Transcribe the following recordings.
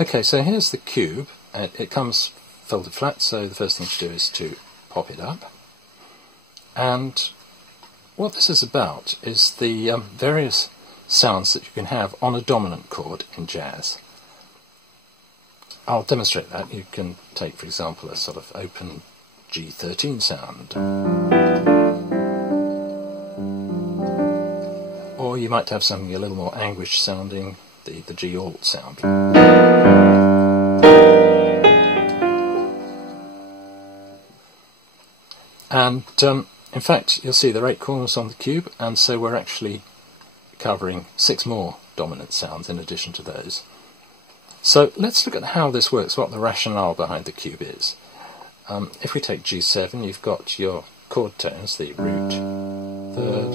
Okay, so here's the cube. It comes folded flat, so the first thing to do is to pop it up. And what this is about is the various sounds that you can have on a dominant chord in jazz. I'll demonstrate that. You can take, for example, a sort of open G13 sound. Or you might have something a little more anguished sounding, the G alt sound. And in fact, you'll see there are 8 corners on the cube, and so we're actually covering 6 more dominant sounds in addition to those. So let's look at how this works, what the rationale behind the cube is. If we take G7, you've got your chord tones, the root, 3rd,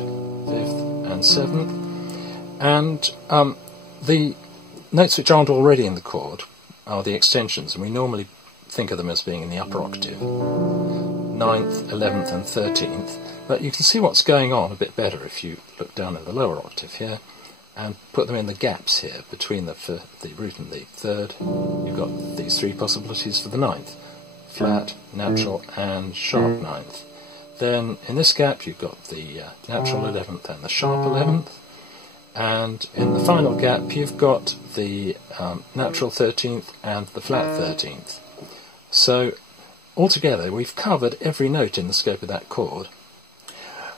5th and 7th, and the notes which aren't already in the chord are the extensions, and we normally think of them as being in the upper octave, 9th, 11th and 13th, but you can see what's going on a bit better if you look down in the lower octave here and put them in the gaps here between the root and the 3rd. You've got these 3 possibilities for the 9th, flat, natural and sharp 9th. Then in this gap you've got the natural 11th and the sharp 11th, and in the final gap you've got the natural 13th and the flat 13th. So altogether we've covered every note in the scope of that chord.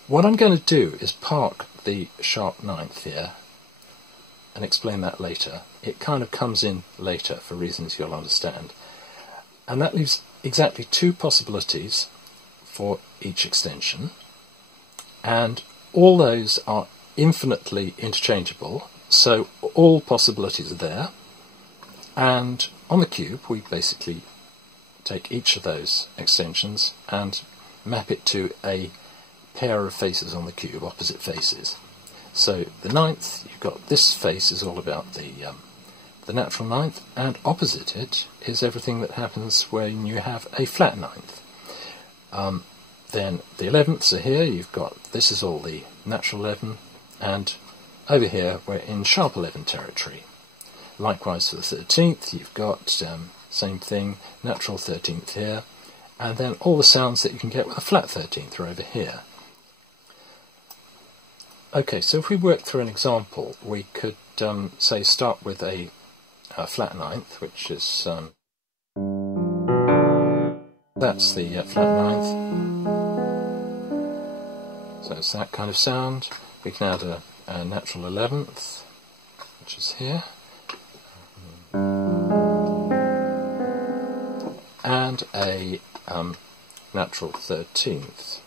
What I'm going to do is park the sharp 9th here and explain that later. It kind of comes in later for reasons you'll understand. And that leaves exactly 2 possibilities for each extension, and all those are infinitely interchangeable, so all possibilities are there, and on the cube we basically take each of those extensions and map it to a pair of faces on the cube, opposite faces. So the 9th, you've got this face is all about the natural 9th, and opposite it is everything that happens when you have a flat 9th. Then the 11ths are here, you've got, this is all the natural 11, and over here we're in sharp 11 territory. Likewise for the 13th, you've got same thing, natural 13th here, and then all the sounds that you can get with a flat 13th are over here. Okay, so if we work through an example, we could say start with a flat 9th, which is that's the flat 9th. So it's that kind of sound. We can add a natural 11th, which is here, and a natural 13th.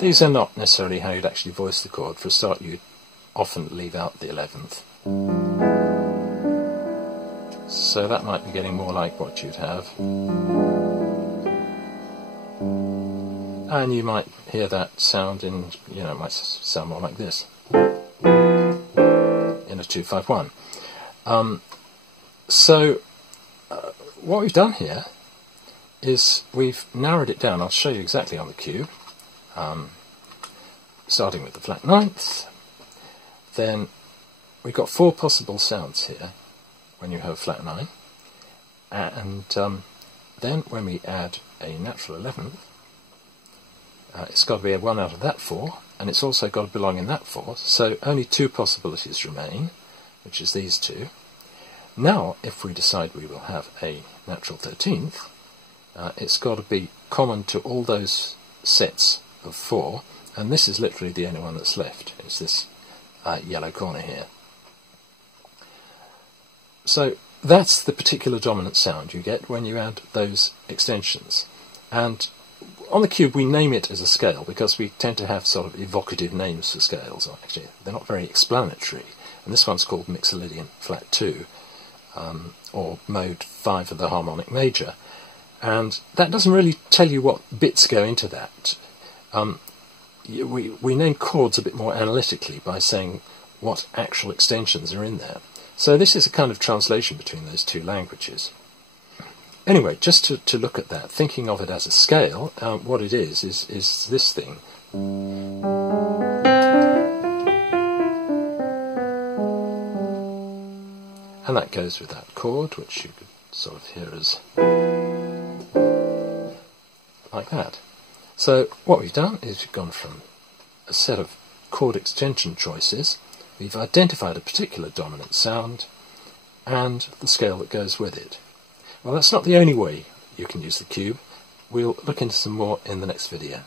These are not necessarily how you'd actually voice the chord. For a start, you'd often leave out the 11th. So that might be getting more like what you'd have. And you might hear that sound in, it might sound more like this, in a 2-5-1. So what we've done here is we've narrowed it down. I'll show you exactly on the cube. Starting with the flat 9th, then we've got 4 possible sounds here when you have a flat 9, and then when we add a natural 11th, it's got to be a 1 out of that 4, and it's also got to belong in that 4, so only 2 possibilities remain, which is these 2. Now, if we decide we will have a natural 13th, it's got to be common to all those sets of 4, and this is literally the only one that's left. It's this yellow corner here. So that's the particular dominant sound you get when you add those extensions. And on the cube we name it as a scale because we tend to have sort of evocative names for scales. Actually, they're not very explanatory. And this one's called Mixolydian Flat 2, or Mode 5 of the harmonic major. And that doesn't really tell you what bits go into that. We name chords a bit more analytically by saying what actual extensions are in there. So this is a kind of translation between those 2 languages. Anyway, just to look at that, thinking of it as a scale, what it is this thing. And that goes with that chord, which you could sort of hear as like that. So what we've done is we've gone from a set of chord extension choices, we've identified a particular dominant sound and the scale that goes with it. Well, that's not the only way you can use the cube. We'll look into some more in the next video.